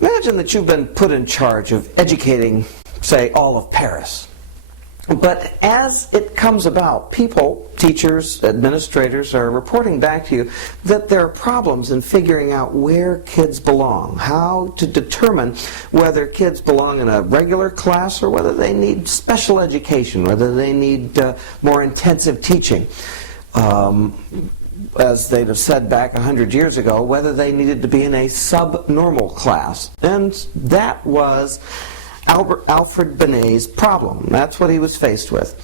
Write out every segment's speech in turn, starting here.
Imagine that you've been put in charge of educating, say, all of Paris. But as it comes about, people, teachers, administrators are reporting back to you that there are problems in figuring out where kids belong, how to determine whether kids belong in a regular class or whether they need special education, whether they need more intensive teaching. As they'd have said back 100 years ago, whether they needed to be in a subnormal class. And that was Alfred Binet's problem. That's what he was faced with.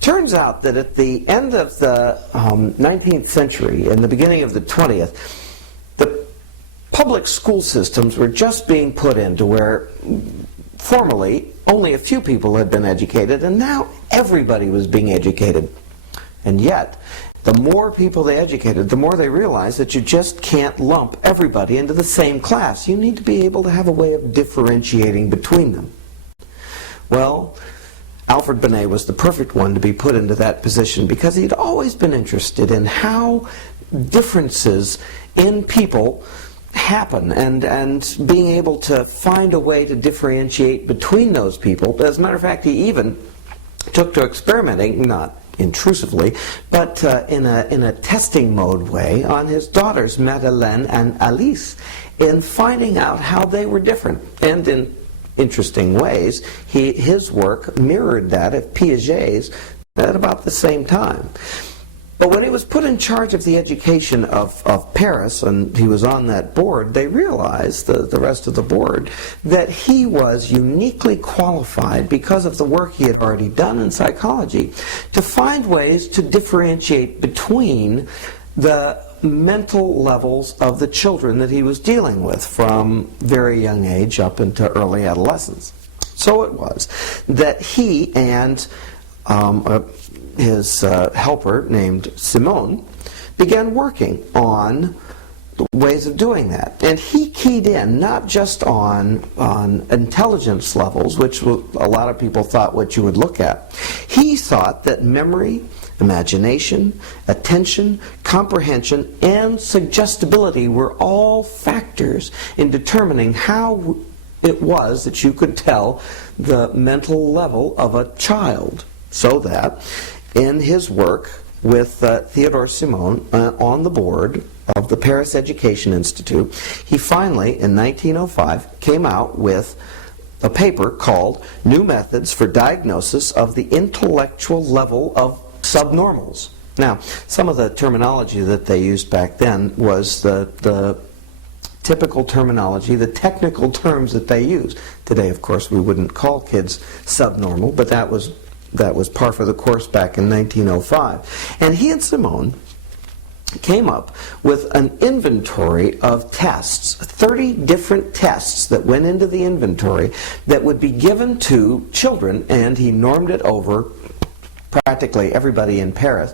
Turns out that at the end of the 19th century and the beginning of the 20th, the public school systems were just being put into where formerly only a few people had been educated, and now everybody was being educated. And yet, the more people they educated, the more they realized that you just can't lump everybody into the same class. You need to be able to have a way of differentiating between them. Well, Alfred Binet was the perfect one to be put into that position because he'd always been interested in how differences in people happen and being able to find a way to differentiate between those people. As a matter of fact, he even took to experimenting, not intrusively, but in a testing mode way on his daughters Madeleine and Alice in finding out how they were different. And in interesting ways, his work mirrored that of Piaget's at about the same time. But when he was put in charge of the education of Paris, and he was on that board, they realized, the rest of the board, that he was uniquely qualified because of the work he had already done in psychology to find ways to differentiate between the mental levels of the children that he was dealing with from very young age up into early adolescence. So it was that he and his helper named Simon began working on ways of doing that. And he keyed in not just on intelligence levels, which a lot of people thought what you would look at. He thought that memory, imagination, attention, comprehension, and suggestibility were all factors in determining how it was that you could tell the mental level of a child. So that in his work with Theodore Simon on the board of the Paris Education Institute, he finally, in 1905, came out with a paper called New Methods for Diagnosis of the Intellectual Level of Subnormals. Now, some of the terminology that they used back then was the typical terminology, the technical terms that they used. Today, of course, we wouldn't call kids subnormal, but that was par for the course back in 1905. And he and Simon came up with an inventory of tests, 30 different tests that went into the inventory that would be given to children, and he normed it over practically everybody in Paris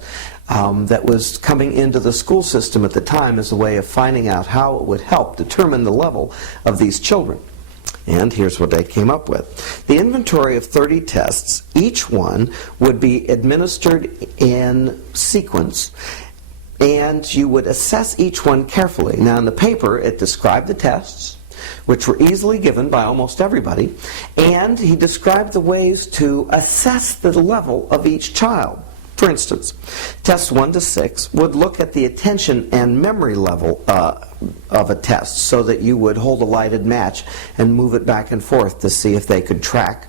that was coming into the school system at the time as a way of finding out how it would help determine the level of these children. And here's what they came up with. The inventory of 30 tests, each one would be administered in sequence, and you would assess each one carefully. Now in the paper, it described the tests, which were easily given by almost everybody, and he described the ways to assess the level of each child. For instance, tests 1 to 6 would look at the attention and memory level of a test, so that you would hold a lighted match and move it back and forth to see if they could track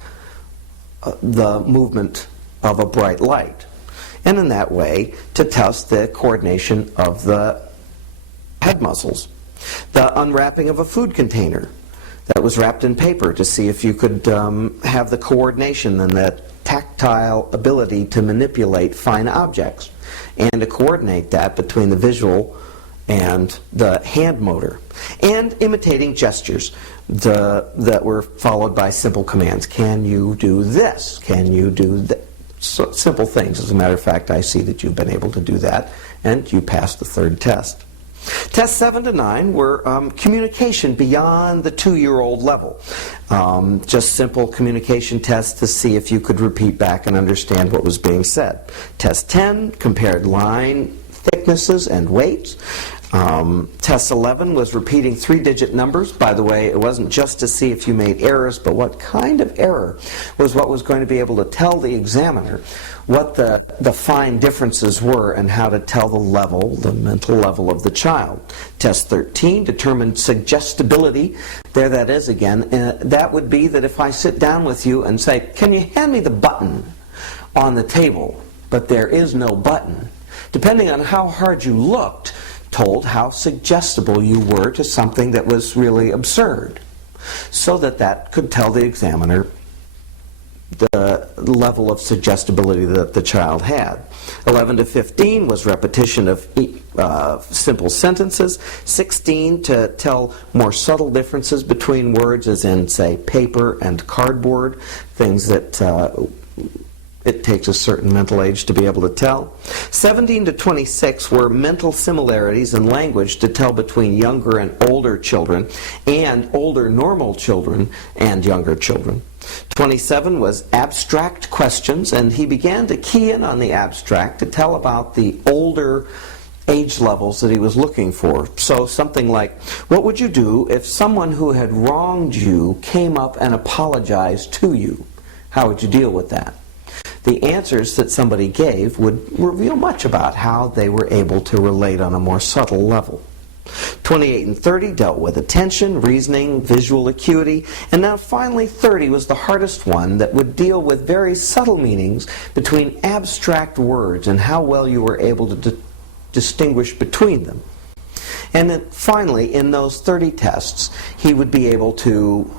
the movement of a bright light. And in that way, to test the coordination of the head muscles. The unwrapping of a food container that was wrapped in paper to see if you could have the coordination and the tactile ability to manipulate fine objects, and to coordinate that between the visual and the hand motor, and imitating gestures that were followed by simple commands. Can you do this? Can you do that? So, simple things. As a matter of fact, I see that you've been able to do that, and you passed the third test. Tests 7 to 9 were communication beyond the 2-year-old level. Just simple communication tests to see if you could repeat back and understand what was being said. Test 10 compared line thicknesses and weights. Test 11 was repeating 3-digit numbers. By the way, it wasn't just to see if you made errors, but what kind of error was what was going to be able to tell the examiner what the fine differences were and how to tell the mental level of the child. Test 13 determined suggestibility. There that is again. That would be that if I sit down with you and say, "Can you hand me the button on the table?" but there is no button, depending on how hard you looked, told how suggestible you were to something that was really absurd, so that could tell the examiner the level of suggestibility that the child had. 11 to 15 was repetition of simple sentences. 16 to tell more subtle differences between words, as in, say, paper and cardboard, things that it takes a certain mental age to be able to tell. 17 to 26 were mental similarities in language to tell between younger and older children, and older normal children and younger children. 27 was abstract questions, and he began to key in on the abstract to tell about the older age levels that he was looking for. So something like, what would you do if someone who had wronged you came up and apologized to you? How would you deal with that? The answers that somebody gave would reveal much about how they were able to relate on a more subtle level. 28 and 30 dealt with attention, reasoning, visual acuity, and now finally 30 was the hardest one, that would deal with very subtle meanings between abstract words and how well you were able to distinguish between them. And then finally, in those 30 tests, he would be able to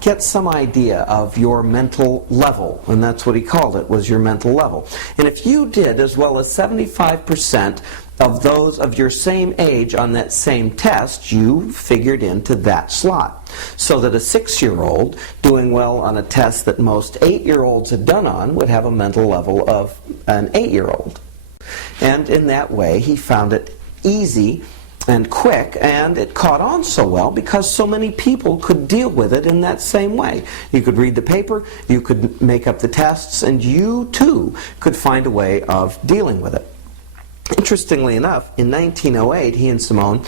get some idea of your mental level, and that's what he called it, was your mental level. And if you did as well as 75% of those of your same age on that same test, you figured into that slot. So that a 6-year-old doing well on a test that most 8-year-olds had done on would have a mental level of an 8-year-old. And in that way, he found it easy and quick, and it caught on so well because so many people could deal with it in that same way. You could read the paper, you could make up the tests, and you too could find a way of dealing with it. Interestingly enough, in 1908, he and Simon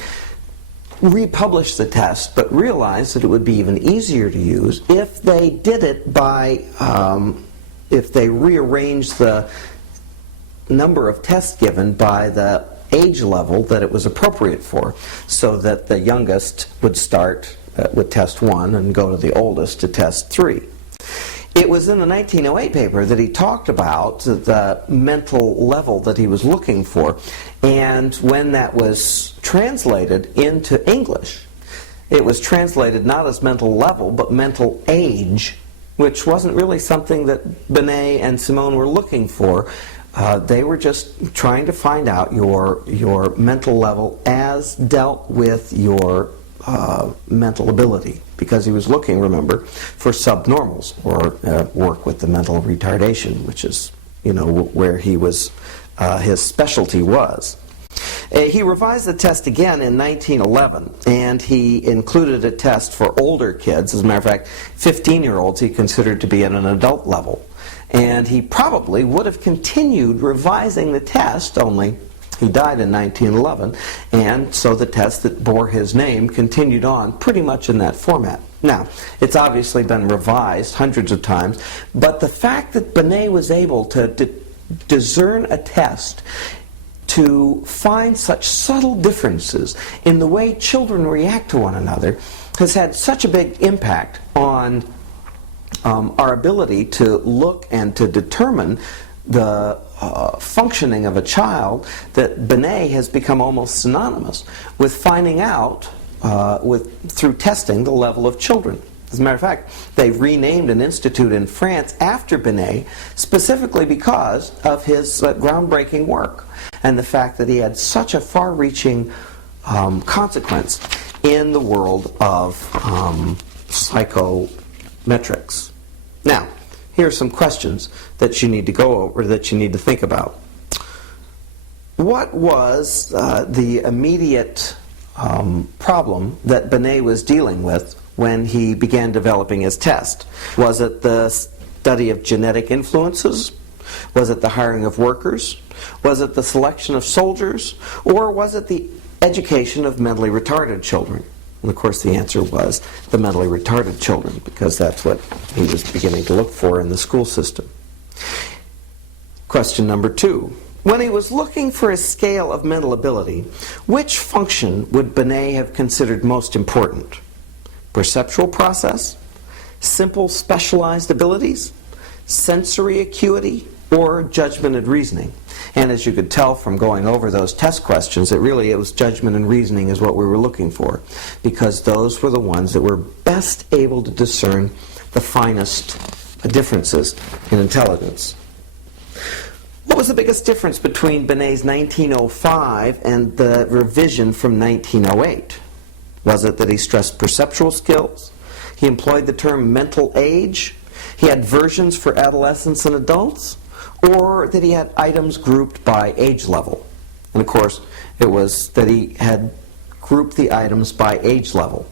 republished the test, but realized that it would be even easier to use if they did it by, if they rearranged the number of tests given by the age level that it was appropriate for, so that the youngest would start with test 1 and go to the oldest to test 3. It was in the 1908 paper that he talked about the mental level that he was looking for, and when that was translated into English, it was translated not as mental level but mental age, which wasn't really something that Binet and Simon were looking for. They were just trying to find out your mental level as dealt with your mental ability, because he was looking, remember, for subnormals, or work with the mental retardation, which is, where he was, his specialty was. He revised the test again in 1911, and he included a test for older kids. As a matter of fact, 15-year-olds he considered to be at an adult level. And he probably would have continued revising the test, only he died in 1911, and so the test that bore his name continued on pretty much in that format. Now, it's obviously been revised hundreds of times, but the fact that Binet was able to discern a test to find such subtle differences in the way children react to one another has had such a big impact on our ability to look and to determine the functioning of a child, that Binet has become almost synonymous with finding out through testing the level of children. As a matter of fact, they renamed an institute in France after Binet specifically because of his groundbreaking work and the fact that he had such a far-reaching consequence in the world of psychometrics. Now, here are some questions that you need to go over, that you need to think about. What was the immediate problem that Binet was dealing with when he began developing his test? Was it the study of genetic influences? Was it the hiring of workers? Was it the selection of soldiers? Or was it the education of mentally retarded children? And of course the answer was the mentally retarded children, because that's what he was beginning to look for in the school system. Question number 2. When he was looking for a scale of mental ability, which function would Binet have considered most important? Perceptual process, simple specialized abilities, sensory acuity, or judgment and reasoning? And as you could tell from going over those test questions, it was judgment and reasoning is what we were looking for, because those were the ones that were best able to discern the finest differences in intelligence. What was the biggest difference between Binet's 1905 and the revision from 1908? Was it that he stressed perceptual skills? He employed the term mental age? He had versions for adolescents and adults? Or that he had items grouped by age level? And of course, it was that he had grouped the items by age level.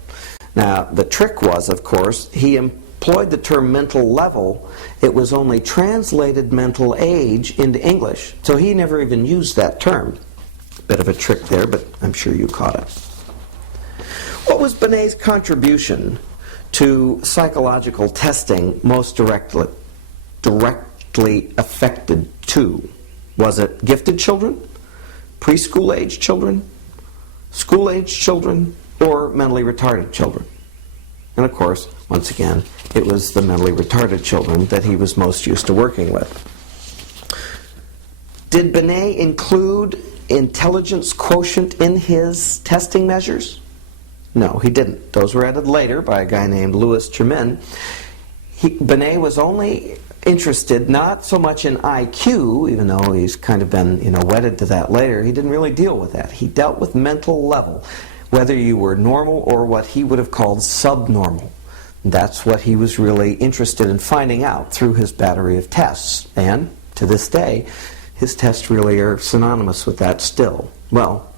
Now, the trick was, of course, he employed the term mental level. It was only translated mental age into English. So he never even used that term. Bit of a trick there, but I'm sure you caught it. What was Binet's contribution to psychological testing most directly affected to? Was it gifted children, preschool age children, school age children, or mentally retarded children? And of course, once again, it was the mentally retarded children that he was most used to working with. Did Binet include intelligence quotient in his testing measures? No, he didn't. Those were added later by a guy named Louis Tremin. Binet was only interested not so much in IQ, even though he's kind of been wedded to that later. He didn't really deal with that. He dealt with mental level, whether you were normal or what he would have called subnormal. That's what he was really interested in finding out through his battery of tests. And to this day, his tests really are synonymous with that still. Well,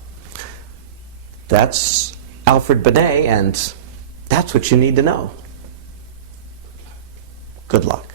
that's Alfred Binet, and that's what you need to know. Good luck.